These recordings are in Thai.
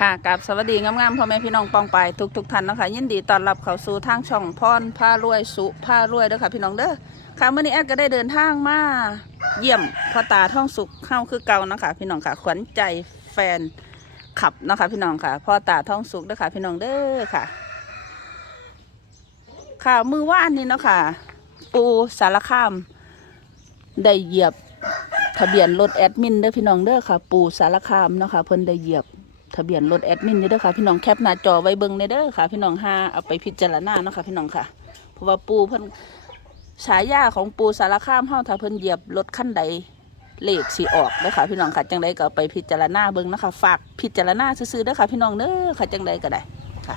ค่ะกับสวัสดีงามๆพ่อแม่พี่น้องปองไปทุกทุกๆท่านนะคะยินดีต้อนรับเข้าสู่ทางช่องพรผ้ารวยสุผ้ารวยเด้อค่ะพี่น้องเด้อค่ะเมื่อนี้แอดก็ได้เดินทางมาเยี่ยมพ่อตาท่องสุขเข้าคือเก่านะคะพี่น้องค่ะขวัญใจแฟนขับนะคะพี่น้องค่ะพ่อตาท่องสุขเด้อค่ะพี่น้องเด้อค่ะ ค่ะมือว่านนี้เนาะค่ะ ปูสารคามได้เหยียบทะเบียนรถแอดมินเด้อพี่น้องเด้อค่ะ ปูสารคามเนาะค่ะเพิ่นได้เหยียบ ทะเบียนรถแอดมินนี่เด้อค่ะพี่น้องแคปหน้าจอไว้เบิ่งในเด้อค่ะ พี่น้องห้าเอาไปพิจารณาเนาะค่ะพี่น้องค่ะ เพราะว่าปูเพิ่นฉายาของปูสารคามเฮาถ้าเพิ่นเหยียบรถคันใดเลขสิออกเด้อค่ะพี่น้องค่ะจังใดก็ไปพิจารณาเบิ่งนะคะฝากพิจารณาซื่อๆเด้อค่ะพี่น้องเด้อค่ะจังใดก็ได้ค่ะ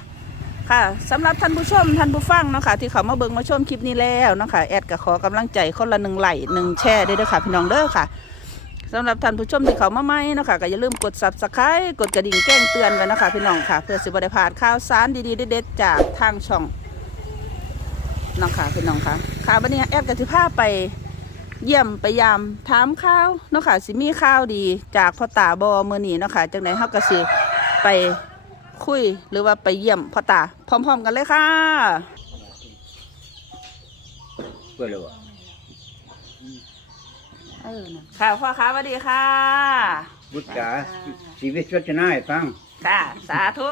ค่ะสำหรับท่านผู้ชมท่านผู้ฟังเนาะค่ะที่เขามาเบิ่งมาชมคลิปนี้แล้วเนาะค่ะแอดก็ขอกำลังใจคนละหนึ่งไหลหนึ่งแชร์ด้วยเด้อค่ะพี่น้องเด้อค่ะ สำหรับท่านผู้ชมที่เขามาใหม่นะคะก็อย่าลืมกด subscribe กดกระดิ่งแจ้งเตือนไว้นะคะพี่น้องค่ะ เพื่อสิบได้พลาดข่าวสารดีๆเด็ดๆจากทางช่องนะค่ะพี่น้องค่ะค่ะวันนี้แอดกติภาไปเยี่ยมไปยามถามข่าวเนาะค่ะสิมีข่าวดีจากพ่อตาบอมือนี้เนาะค่ะจังไหนเฮาก็สิไปคุยหรือว่าไปเยี่ยมพ่อตาพร้อม ๆ กันเลยค่ะเพื่อเลยวะ เออน่ะค่ะพ่อคะสวัสดีค่ะ บุตรจ๋าชีวิตวัฒนาให้ฟังค่ะ สาธุ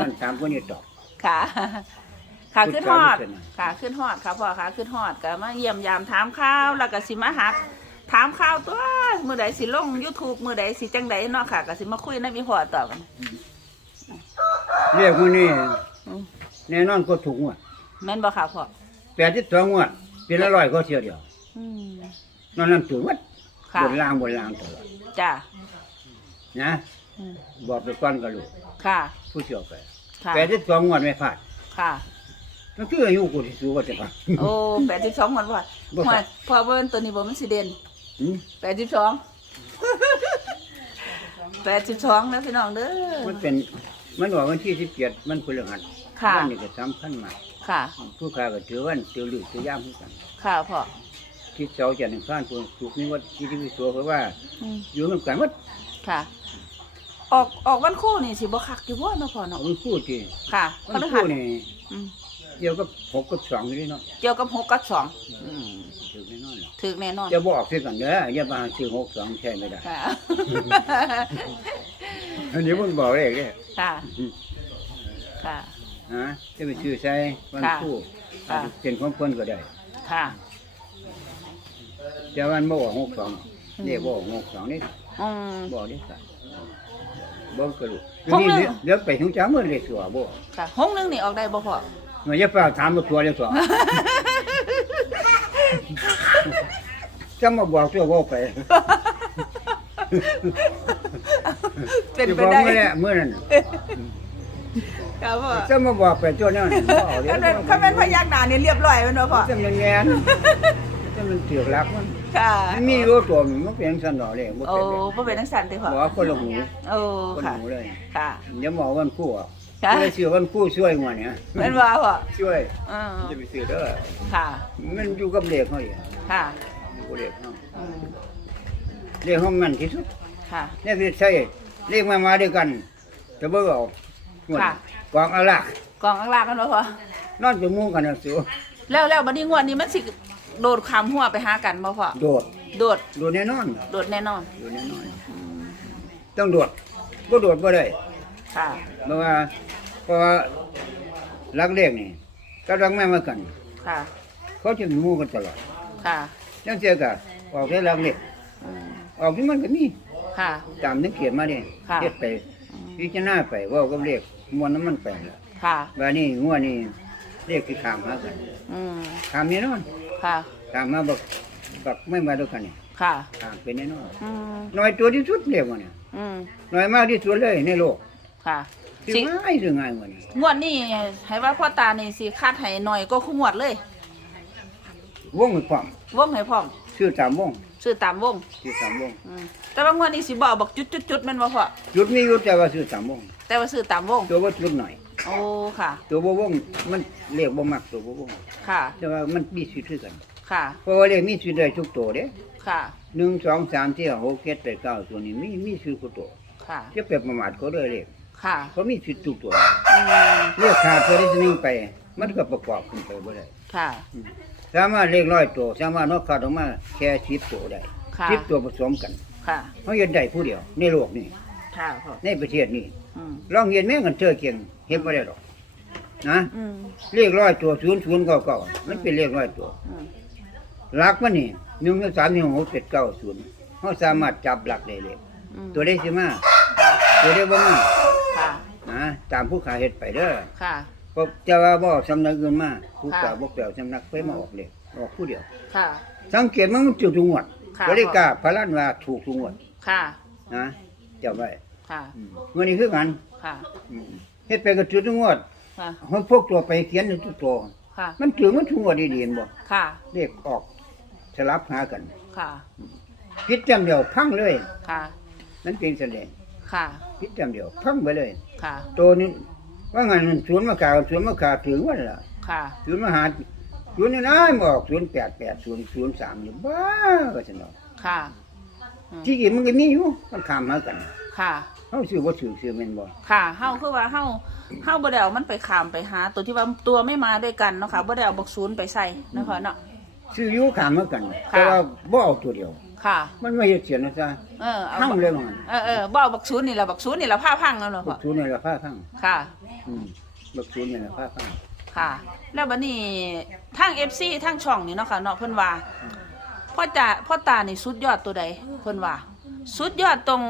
มันตามคนนี้ตอบค่ะ ค่ะพูดขึ้นจาฮอดไม่เป็นไรค่ะขึ้นฮอดค่ะพ่อค่ะขึ้นฮอดก็มาเยี่ยมยามถามข่าวแล้วก็สิมาหัก ถามข่าวตัวมือใดสิลง YouTube มือใดสิจังใดเนาะค่ะก็สิมาคุยในวิพอต่อกันเรียกมันนี่อืมแน่นอนก็ถูกงวดแม่นบ่ค่ะพ่อแปดที่สองงวดเป็นละร้อยก็เสียเดียว อืม นอนนั่นถูกวัดค่ะ บนล่างบนล่างตลอดจ้านะ อืมบอกไปก้อนกระลูกค่ะ ผู้เชี่ยวไปค่ะ แปดที่สองงวดไม่พลาดค่ะมันคืออายุกูที่สูงกว่าจะพลาด โอ้แปดสิบสองคนพ่อบ่พ่อค่ะพ่อเบิ้นตัวนี้บ่มันสิเด่นหืมแปดสิบสองแปดสิบสองแล้วพี่น้องเด้อ มันเป็นมันบอกวันที่สิบเจ็ดมันพฤหัสค่ะ วันนี้ก็สำคัญมากค่ะ ผู้ค้าก็ถือวันถือลือถือย่ามเหมือนกัน ค่ะพ่อ ที่เสาร์จันทร์อังคารพุธศุกร์นี่วัดที่ที่วิโสเพราะว่า อืมอยู่เหมือนกันวัดค่ะ ออกออกวันคู่นี่สิบ่คักอยู่บ่เนาะพ่อเนาะ มันพูดที่ค่ะพมันฤพูหัดสนี่อืมเกี่ยวกับหกกับสองอยู่นี่เนาะเกี่ยวกับหกกับสองอืมถูกแน่นอนแหละถึกแน่นอน จะบอกคือกันเด้ออย่ามาซื้อหกสองใช่ไม่ได้ค่ะ อันนี้มันบอกเลขเด้อค่ะ ค่ะฮะจะไปซื้อใช้วันค่ะคู่ค่ะเป็นของคนก็ได้ ค่ะ แต่วันบ่บอกหกสองเรียกบอกหกสองนี่อืมบอกได้ค่ะบอกกระดูกหกหนึ่งนี่เดี๋ยวไปถึงจ้ามื่อเลยตัวบ่ค่ะหงหนึงนี่ออกได้บ่พ่อหน่อยอย่าเปล่าถามตัวเลยตัวจะมาบอกตัวบ่ไปเป็นจะไปบอกได้เมื่อเนี่ยเมื่อนั้นค่ะพ่อจะมาบอกไปตัวนั้นบ่เอาเดี๋ยคันเป็นคันเป็นพยักหน้านี่เรียบร้อยแม่นบ่พ่อ จะมันแงนจะ มันเถือกรักมันค่ะมันมีรู้ตัวมันมันเป็นสันดอกเลยบ่โอ้เป็นเลยบ่เป็นจังซั่นติพ่อบอกว่าคนละหูโอ้คนละค่ะ หูเลยค่ะเดี๋ยวหมอวันคู่อะค่ะเลยซื้อวันคู่ช่วยงวดเนี่ยแม่นบ่พ่อช่วยอืมจะไปซื้อเด้อค่ะ มันอยู่กับเด็กเขาอยู่ค่ะอยู่กับเด็กเขาอืมเด็กเขามันที่สุด ค่ะ เนี่ยพี่ใช่เรียกมามาด้วยกันจะเบิ่งเอางวดค่ะ กองอาลักกองอังลากันบ่พ่อนอนจมูกกันนะสูแล้วแล้วบัดนี้งวดนี้มันสิ โดดขามหัวไปหากันบ่พ่อโดดโดดโดดแน่นอนโดดแน่นอนโดดแน่นอน ต้องโดดบ่โดดบ่ได้ค่ะเพราะว่าเพราะว่ารักเลขนี่ก็รักแม่มากันค่ะ เขาจะมีหมู่กันตลอดค่ะจังเสียก็ออกได้รักเลขอืมออกที่มันก็มีค่ะ ตามนึกเกียรติมาเด้ค่ะเฮ็ดไปพิจารณาไปเว่ากับเลขมวลน้ำมันไปแล้วค่ะว่านี่งัวนี่เลขที่ขามหากันอืมขามแน่นอนค่ะ ขามมาบักบักไม่มาด้วยกันนี่ค่ะขามเป็นแน่นอนอืมน้อยตัวที่สุดเลขมันเนี่ยอืมน้อยมากที่สุดเลยในโลกค่ะสิสิง่ายสิง่ายกว่านี้งวดนี้ให้ว่าพ่อตานี่สิคาดให้หน่อยก็คู่งวดเลย วงให้ความวงให้พร้อมชื่อตามวงซื้อตามวงชื่อตามวงอืมแต่ว่างวดนี้สิบ่เอาบอกจุดๆๆแม่นบ่พ่อจุดมีอยู่แต่ว่าชื่อตามวง แต่ว่าซื้อตามวง ตัวว่าจุดหน่อย โอ้ค่ะ ตัวบ่วงมันเลขบ่มักตัวบ่วงค่ะ แต่ว่ามันมีชีวิตคือกัน ค่ะ เพราะว่าเลขมีชีวิตได้ทุกตัวเด้ค่ะหนึ่งสองสามสี่ห้าหกเจ็ดแปดเก้าตัวนี้มีมีชีวิตทุกตัวค่ะจะเปรียบประมาทเขาเลยเลขค่ะเพราะมีผิดทุกตัวอืมเรียกขาดตัวที่หนึ่งไป มันก็ประกอบขึ้นไปบ่ได้ค่ะ สามารถเลขร้อยตัวสามารถนอกขาดออกมาแค่สิบตัวได้ค่ะสิบตัวผสมกันค่ะเขาเห็นได้ผู้เดียวในโลกนี้ค่ะพ่อในประเทศนี้อืมลองเห็นแม่งกันเจอเกียงเห็นบ่ได้หรอกนะอืมเลขร้อยตัวศูนย์ศูนย์เก้าเก้ามันเป็นเลขร้อยตัวอืม หลักมันนี่หนึ่งสามหนึ่งหกเจ็ดเก้าศูนย์เขาสามารถจับหลักได้เลย อืมตัวได้สิมาค่ะตัวได้บ่มาค่ะ นะตามผู้ขายเฮ็ดไปเด้อค่ะ ก็จะว่าบ่สำนักเงินมาผู้ค่ะกล่าวบ่แปลวสำนักไปมาออกเลยออกผู้เดียว ค่ะ สังเกตมันมันถูกทุกงวดค่ะ บริกล้าพลันว่าถูกทุกงวดค่ะ นะจำไว้ค่ะ อืมวันนี้คือกันค่ะ อืมเฮ็ดไปก็ถูกทุกงวดค่ะ เฮาพกตัวไปเขียนในทุกตัว ค่ะ มันถือมันทุกงวดดีๆเห็นบ่ค่ะ เลขออก สลับหากันค่ะคิดจำเดียวพังเลย ค่ะ นั่นเป็นแสดงค่ะคิดจำเดียวพังไปเลย ค่ะ ตัวนี้ว่างั้นมันสวนมะขามสวนมะขามถึงวันละค่ะ สวนมหาสวนนี่นะมันออกสวนแปดแปดสวนสวนสามอยู่บ้าก็สนอกค่ะ ที่จริงมันก็มีอยู่มันขามมากันค่ะ เขาซื้อว่าซื้อซื้อแม่นบ่ค่ะเฮาคือว่าเฮาเฮาบ่ได้เอามันไปขามไปหา ตัวที่ว่าตัวไม่มาด้วยกันเนาะค่ะบ่ได้เอาบักศูนย์ไปใส่เนาะค่ะเนาะ ซื้ออยู่ขามมากัน ค่ะ แต่ว่าบ่เอาตัวเดียว ค่ะ มันไม่เฮ็ดเสียนะจ๊ะเออเอาทั้งเลยมันเออเออบ่เอาบักศูนย์นี่ล่ะบักศูนย์นี่ล่ะผ้าพังแล้วเนาะบัพ่อกศูนย์นี่ละผ้าทั้งค่ะ อืมบักศูนย์นี่ละผ้าทั้ง ค่ะ แล้วบัดนี้ทาง FC ทางช่องนี่เนาะค่ะเนาะเพิ่นว่าพ่อจ่าพ่อตานี่สุดยอดตัวใดเพิ่นว่าสุดยอดตรง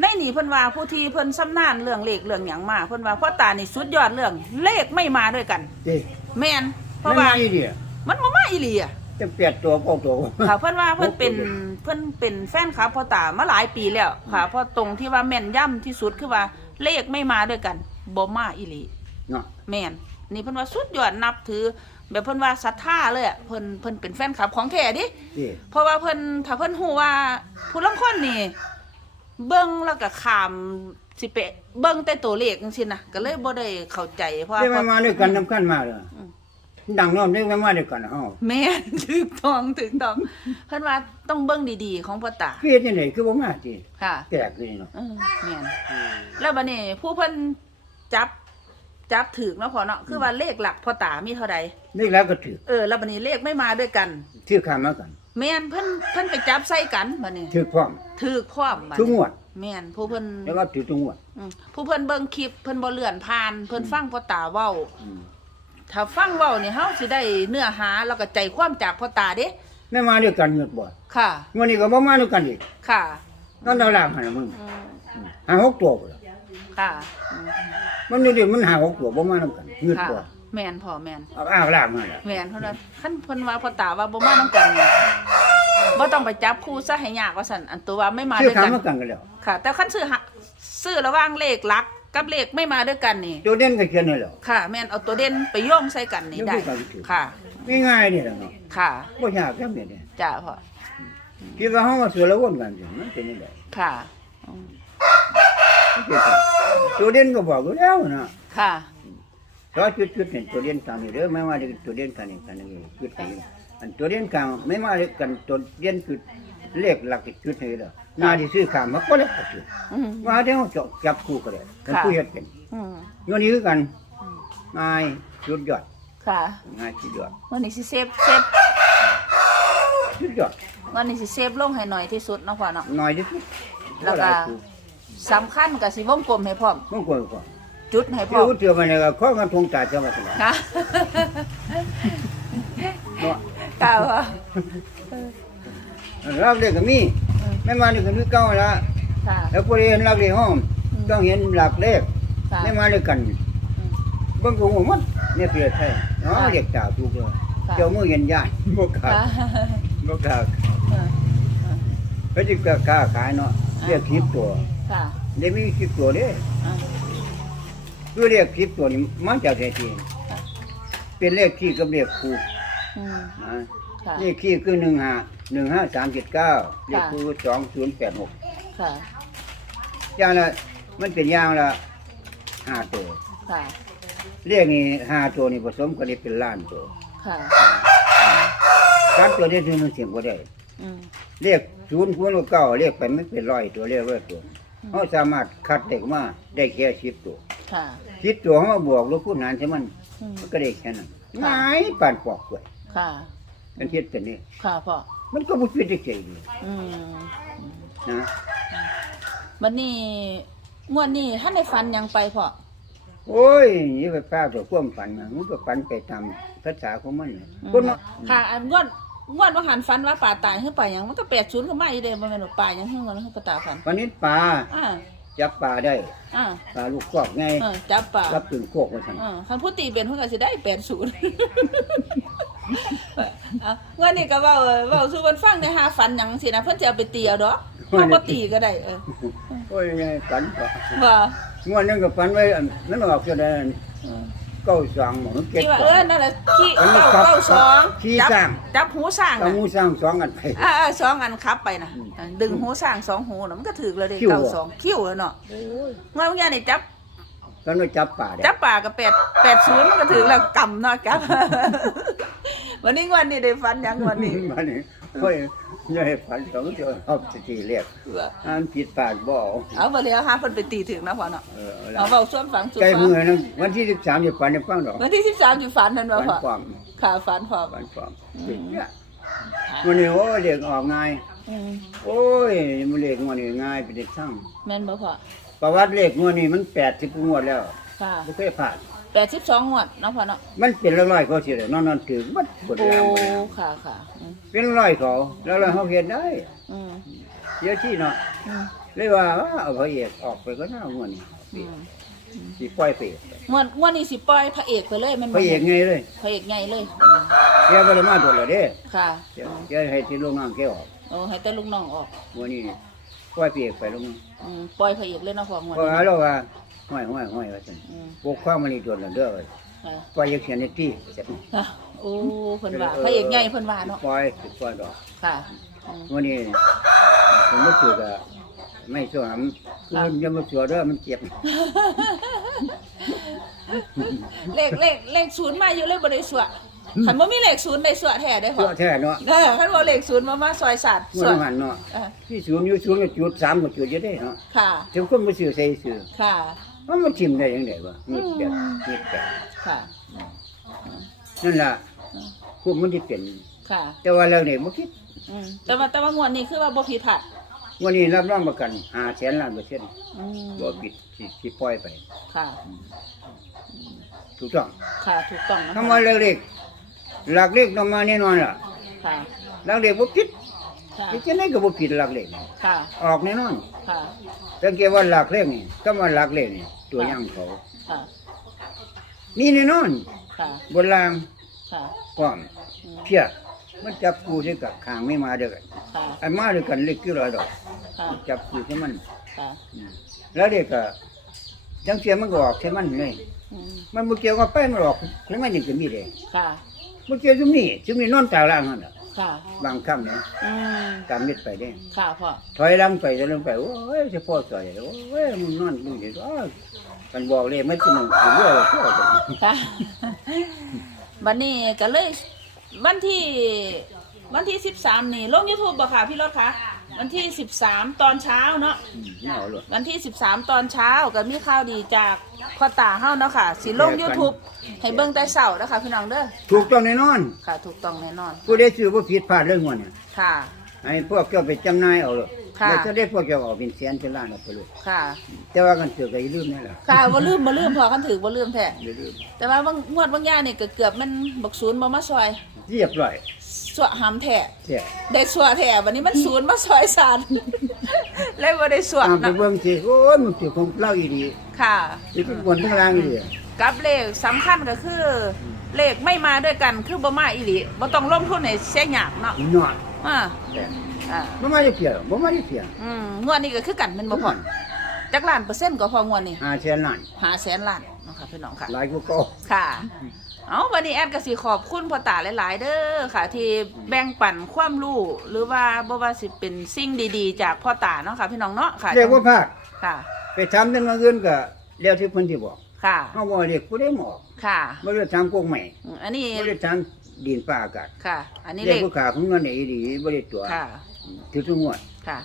ในนี่เพิ่นว่าผู้ที่เพิ่นชำนาญเรื่องเลขเรื่องหยังมาเพิ่นว่าพ่อตานี่สุดยอดเรื่องเลขไม่มาด้วยกันเด้แม่นเพเพราะราะว่าว่าอีเดีย มันบ่มาอีหลีอะจะแปดตัวเก้าตัว ค่ะเพื่อนว่าเพื่อนเป็นเพื่อนเป็นแฟนคลับพ่อตามาหลายปีแล้วค่ะเพราะตรงที่ว่าแม่นย่ำที่สุดคือว่าเลขไม่มาด้วยกันบ่มาอีหลี เนาะแม่นนี่เพิ่นว่าสุดยอดนับถือ แบบเพิ่นว่าศรัทธาเลยอะเพิ่นเพิ่นเป็นแฟนคลับของแท้ดิเด้เพราะว่าเพิ่นถ้าเพิ่นฮู้ว่าผู้ลางคนนี่ เบิ่งแล้วก็ขามสิไปเบิ่งแต่ตัวเลขจังซี่นะก็เลยบ่ได้เข้าใจเพราะว่าได้มามาด้วยกันสำคัญมากเลยอืม ดังน้อมได้มามาด้วยกันเฮาแม่นถูกต้องถูกต้องเพิ่นว่าต้องเบิ่งดีๆ ของพ่อตาคือเฮ็ดจังได๋คือบ่มาติค่ะแปลกเลยเนาะเออแม่นแล้วบัดนี้ผู้เพิ่นจับจับถึกเนาะพอเนาะคือว่าเลขหลักพ่อตามีเท่าใดนี่แล้วก็ถือเออแล้วบัดนี้เลขไม่มาด้วยกันถือข้ามมากัน แม่นเพิ่นเพิ่นไปจับใส่กันบัดนี้ถือพร้อมถึกพร้อมบัดทุกงนี้วดแม่นผู้เพิ่นแล้วก็ถือทุกงวดอืมผู้เพิ่นเบิ่งคลิปเพิ่นบ่เลื่อนผ่าน เพิ่นฟังพ่อตาเว้าอืม ถ้าฟังเว้านี่เฮาสิได้เนื้อหาแล้วก็ใจความจากพ่อตาเด้แม่มาด้วยกันหมดบ่ค่ะงวดนี้ก็บ่มาด้วยกันอีกค่ะ นั่นเราลามหั่นน่ะมึงอืมอืมหาหกตัวบ่ล่ะค่ะอืมมันนี่ดิมันหาหกตัวบ่มานํกันเงืดค่ะตัวแม่นพ่อแม่น เอาอ้าวลามหั่นน่ะแม่นเท่านั้นคันเพิ่นว่าพ่อตาว่าบ่มานํกันนี่บ่ต้องไปจับคู่ซะให้ยากว่าซั่นอันตัวว่าไม่มาซื้อด้วยข้ามกัน มากันกันแล้ว ค่ะ แต่คันซื้อหะซื้อระหว่างเลขหลัก กับเลขไม่มาด้วยกันนี่ ตัวเด่นก็เขียนให้แล้วค่ะ แม่นเอาตัวเด่นไปโย่งใส่กันนี่ได้โยงใส่กันถือค่ะ ง่ายๆนี่แหละเนาะค่ะบ่ยากจังได๋เนี่ยจ้าพ่อ คิดว่าเฮามาซื้อแล้ววนกันสิมันเป็นจังได๋ค่ะอืมมันเป็นจังตัวเด่นก็บอกอยู่แล้วนะค่ะ เพราะจุดๆนี่ตัวเด่นตามนี้เด้อไม่ว่าจะตัวเด่นกันนี่กันนี่จุดนี้อันตัวเด่นกลางไม่ว่ากันตัวเด่นจุดเลขหลักจุดนี้เด้อ นาที่ซื้อข้ามมาก็เลขก็ซื้ออืมว่าเดี๋ยวจบจับคู่ก็ได้กันค่ะผู้เฮ็ดเป็นอืมโยนนี้คือกันอืมง่ายสุดยอดค่ะง่ายสุดยอดวันนี้สิเซฟเซฟสุดยอดวันนี้สิเซฟลงให้หน่อยที่สุดเนาะพ่อเนาะ น้อยที่สุดแล้วก็สำคัญก็สิวงกลมให้พร้อมมันกว่าก่อนจุดให้พร้เดี๋อยวมเตือมาเนี่ยก็ข้อกันทงตาจังหวัดนะค่ะเนาะค่ะพ่อรับเลขก็มี ไม่มานี่ก็มีเก่าละค่ะ แล้วพอเรียนรับเลขห้องต้องเห็นหลักเลขค่ะไม่มาด้วยกันอืมเบิ่งก็หัวมันเนี่ยเปรียบใช่เนาะค่ะ เด็กสาวถูกเลยค่ะเจ้ามือเย็นย่านบ่ขาดค่ะบ่ขาดเออไปจิกค้าขายเนาะเรียกคลิปตัวค่ะได้มีคลิปตัวเด้อ่า คือเรียกคลิปตัวนี้มาจากไหนทีค่ะ เป็นเลขขี้กับเลขคู่อืมนะ ค่ะ เลขขี้คือ1 5 1 5 3 7 9เลขคู่คือ2 0 8 6ค่ะอย่างละมันเป็นอย่างละห้าตัวค่ะ เลขนี้ห้าตัวนี่ผสมกันได้เป็นล้านตัวค่ะ สามตัวได้ถึงมันเสียงบ่ได้ อืม เลขศูนย์คูณกับเก้าเลขไปไม่เป็นร้อยตัวเลขร้อยตัวเขาสามารถคัดเด็กมาได้แค่สิบตัวค่ะสิบตัวเขามาบวกลบคูณหารใช่มันอืม มันก็ได้แค่นั้นค่ะง่ายปานปอกกล้วยค่ะ เป็นเทียบกันนี่ค่ะพ่อมันก็บ่คิดได้ใจดีอืมนะวันนี้งวดนี้ท่านได้ฟันหยังไปพ่อโอ้ยนี่ไปป้าตัวความฝันมามันก็ฝันไปตามภาษาของมันน่ะอืมคนเนาะค่ะอันงวดงวดว่าหันฟันว่าป่าตายขึ้นไปหยังมันก็แปดศูนย์ขึ้นมาอีเด้บ่แม่นว่าป่าหยังขึ้นกันขึ้นปตาฟันวันนี้ปลาอ่าจับปลาได้อ่าปลาลูกกอกไงเออจับป่า รับตื่นโคกว่าซั่น เออคันผู้ตีเป็นเพิ่นก็สิได้แปดศูนย์ อะงวดนี้ก็เว้าเว้าสู่เพิ่นฟังในหาฟันหยังสินะเพิ่นจะเอาไปตีเอาดอกเฮาบ่ตีก็ได้เออโอ้ยไงฝันก็ว่างวดนึงก็ฝันไว้อันมันออกจะได้เก้าสองหมองเก็บที่ว่าเออนั่นแหละขี้เก้าเก้าสองขี้จับสร้างจับหูสร้างเอาน่ะงูสร้างสองอันไป อ่าๆสองอันขับไปนะอืมอ่าดึงหูสร้างสองหูน่ะมันก็ถือแล้วเด้คิ้ว เก้าสองคิ้วแล้วเนาะเมื่อกี้นี่จับ ตอนนั้นจับปลาได้จับป่ากับแปดแปดศูนย์มันก็ถือแล้วกำเนาะจับ วันนี้วันนี้ได้ฟันยังวันนี้มันนี่โอ้ยอย่าให้ฝันสองเดียวเอาสติเรียกอ่านผิดปาดบ่เอาเอาไปเลยค่ะเพิ่นไปตีถึงนะพ่อเนาะเออเอาเบาส่วนฝังสุดใกล้ฝัมืงอนั้นวันที่สิบสามจะฝันให้ฟังดอกวันที่สิบสามจุฝันนั่นฝัว่านพ่อความค่ะฝันพ่อฝันความเด็กเนี่ยมันนี่โอ้ยเด็กออกง่าย อืมโอ้ยมันเล็กงวดนี่ง่ายเป็นเด็กช่างแม่นบ่พ่อประวัติเลขงวดนี่มันแปดสิบงวดแล้วค่ะไม่เคยผ่าน แปดสิบสองงวดเนาะพ่อเนาะมันเป็นร้อยๆเขาเสียเลยนอนนอนถือมัดบนโอ้รางหมดแล้วค่ะค่ะอืมเป็นร้อยเขาแล้วเราเขาเห็นได้อืมเยอะที่เนาะอืมเลยว่าเอาพระเอกออกไปก็น่างวดนี่อืมสิปล่อยไปเอกไปงวดงวดนี้สิปล่อยพระเอกไปเลยแมันพระเอกไงเลยพระเอกไงเลยแกบ่ได้มาตัวละเด้ค่ะแกแกให้ที่โรงงานแกออกโอ้ให้แต่ลูกน้องออกวันนี้ปล่อยพระเอกไปลง อืมปล่อยพระเอกเลยเนาะพ่องวดเพราะนี้ว่าเราว่า ห้อยห้อยห้อยว่าซั่นอืมปกความมันนี่ตัวละเด้อค่ะปล่อยเขียนในที่เสร็จอะโอ้เพิ่นว่าพระเอกไงเพิ่นว่าเนาะปล่อยสิปล่อยดอกค่ะอืมวันนี้ผมบ่ถูกก็ไม่สวมคือยังบ่สวเด้อมันเจ็บเลขเลขเลขศูนย์มาอยู่เลยบ่ได้สวดคันบ่มีเลขศูนย์ได้สวดแท้ได้สพ่อวแท้เนาะเออคันบ่เลขศูนย์มามาซอยสัตว์งวสดวดหันเนาะเออที่ศูนย์อยู่ศูนย์ก็จุดสามก็จุดอยู่ได้เนาะค่ะ ถึงคนบ่ซื้อใส่ซื้อค่ะ มันมันทิ่มได้จังได๋วะเงิดแปดเงิดแปดค่ะ นั่นล่ะพวกมันที่เป็น ค่ะ แต่ว่าเราเนี่ยบ่คิดอืมแต่ว่าแต่ว่างวดนี้คือว่าบ่ผิดพลาดวันนี้รับรองประกัน5แสนล้านเปอร์เซ็นต์อืมบ่ผิดสิสิปล่อยไป ค่ะ ถูกต้องค่ะ ถูกต้องนะคำว่าเล็กหลักเล็กต้องมาแน่นอนล่ะค่ะ หลักเล็กบ่ผิด ค่ะที่จะไหนก็บ่ผิดหลักเล็กค่ะ ออกแน่นอนค่ะ สังเกตว่าหลักเล็กนี่คำว่าหลักเล็กนี่ตัวอย่างเขาค่ะ นี่แน่นอนค่ะ บนล่างค่ะพร้อมอืมเพียมันจับกูด้วยกับข้างไม่มาเด้อกันค่ะอันมาด้วยกันเล็กกี่ร้อยดอกค่ะ จับกูใช่มันค่ะ อืมแล้วเด็กก็จังเสียมันก็ออกใช่มันเลยอืมมันบ่เกี่ยวกับแป้งมันออกใช่มันยังจะมีเด้ค่ะ บ่เกี่ยวจุมนี้จุมนี้นอนตายล่างนั่นน่ะ ค่ะบางครั้งเนี่ยอืมตามมิดไปเด้ค่ะพ่อถอยหลังไปจะลงไปโอ้ยเฉพาะซอยโอ้ยมึงนอนมึงเดี๋ยวอ้าวมันบอกเลยมันสิมึงเรื่อยๆเพื่อจะค่ะวันนี้ก็เลย วันที่ วันที่สิบสามนี่ลงยูทูบบ่ค่ะพี่รถคะ วันที่สิบสามตอนเช้าเนาะอืมน่าเอาเลยวันที่ 13 ตอนเช้าก็มีข่าวดีจากพ่อตาเฮาเนาะค่ะ สิลง YouTube ให้เบิ่งแต่เช้าเด้อค่ะพี่น้องเด้อถูกต้องแน่นอน ค่ะ ถูกต้องแน่นอน ผู้ใดซื้อบ่ผิดพลาดเรื่องมันเนี่ยค่ะให้พวกเจ้าไปจำหน่ายเอาเลยค่ะ แล้วจะได้พวกเจ้าเออกเป็นแสนเป็นล้านเอาไปเลยค่ะ แต่ว่ากันเสือก็อย่าลืมนี่แหละค่ะบ่ลืมบ่ลืมพอกันถือบ่ลืมแท้อย่าลืมแต่ว่าบางงวดบางอย่างนี่ก็เกือบมันบักศูนย์บ่มาซอย เรียบร้อยสวหำแท้แท้ได้สวแท้วันนี้มันศูนย์มาซอยสันเลยบ่ได้สวตามไปนะเบิ่งสิโอ้ยมันสิของเล่าอีดีค่ะ สิทุกคนทั้งล่างอีดีกับเลขสำคัญก็คือ เลขไม่มาด้วยกันคือบ่มาอีหลีบ่ต้องลงทุนให้เสียหยากเนาะนอนอ่าแต่อ่าบ่มาได้เพียงบ่มาได้เพียงอืมงวดนี้ก็คือกันเป็นบ่พอจักล้านเปอร์เซ็นต์ก็พองวดนี้หาแสนล้านหาแสนล้านเนาะค่ะพี่น้องค่ะ หลายกว่าเก่าค่ะ เอาวันนี้แอดก็สิขอบคุณพ่อตาหลาย ๆ เด้อค่ะ ที่แบ่งปันความรู้หรือว่าบ่ว่าสิเป็นสิ่งดีๆ จากพ่อตาเนาะค่ะ พี่น้องเนาะค่ะเรียกว่าพลาดค่ะ ไปทำเป็นมาอื่นก็แล้วที่เพิ่นสิบอกค่ะเฮาบ่เรียกผู้ใดหมอกค่ะบ่ได้ทำพวกใหม่อืมอันนี้บ่ได้ทำดินป่าอากาศค่ะ อันนี้เรีเลยขกผู้ขาของเงินได้ดีบ่ได้ตัวค่ะถือทุกงวดค่ะ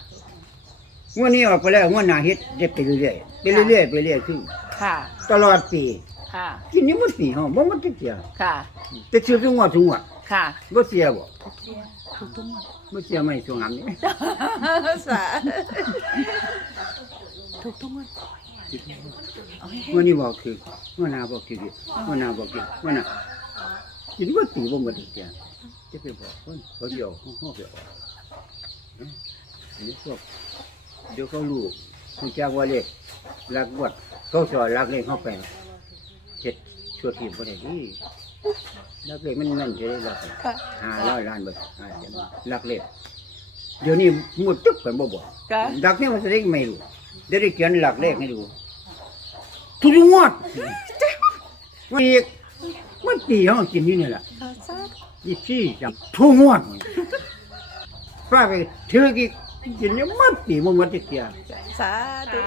งวดนี้ออกไปแล้วงวดหน้าเฮ็ดเฮ็ดไปเรื่อยๆไปเรื่อยๆไปเรื่อยๆขึ้นค่ะ ตลอดปี ค่ะ กินนี่มันปีเฮาบ่มันจะเสียค่ะแต่ซื้อทุกงวดทุกงวดค่ะบ่เสียบ่ถูกต้องหมดบ่เสียไม่สวงามนี่สาถูกต้องหมดเอาให้งวดนี้บอกคืองวดหน้าบอกคืองวดหน้าบอกคืองวดหน้ากินบ่ปีบ่หมดเสียจะไปบอกคนเขาเดียวเขาเดียวนี่พวกเดี๋ยวเขารู้คุณจ้าว่าเลขลักบวดเขาสอนลักเลขเข้าไปเจ็ดชั่วทีมบ่ได้ดีลักเลขมันแม่นจะได้ลักค่ะ ห้าร้อยล้านเบิดห้าแสนลักเลขเดี๋ยวนี้หมดจุกกันบ่บอกค่ะดักเนี่ยมันจะได้ไม่รู้เดี๋ยวได้เขียนหลักเลขให้ดูทุกงวดวันอีกมันปีเขากินนี่นี่แหละ ค่ะสายี่สี่จังทุกงวดป้าไปถือกี่กินเนี่ยมันปีมันมันจะเสีย สาธุ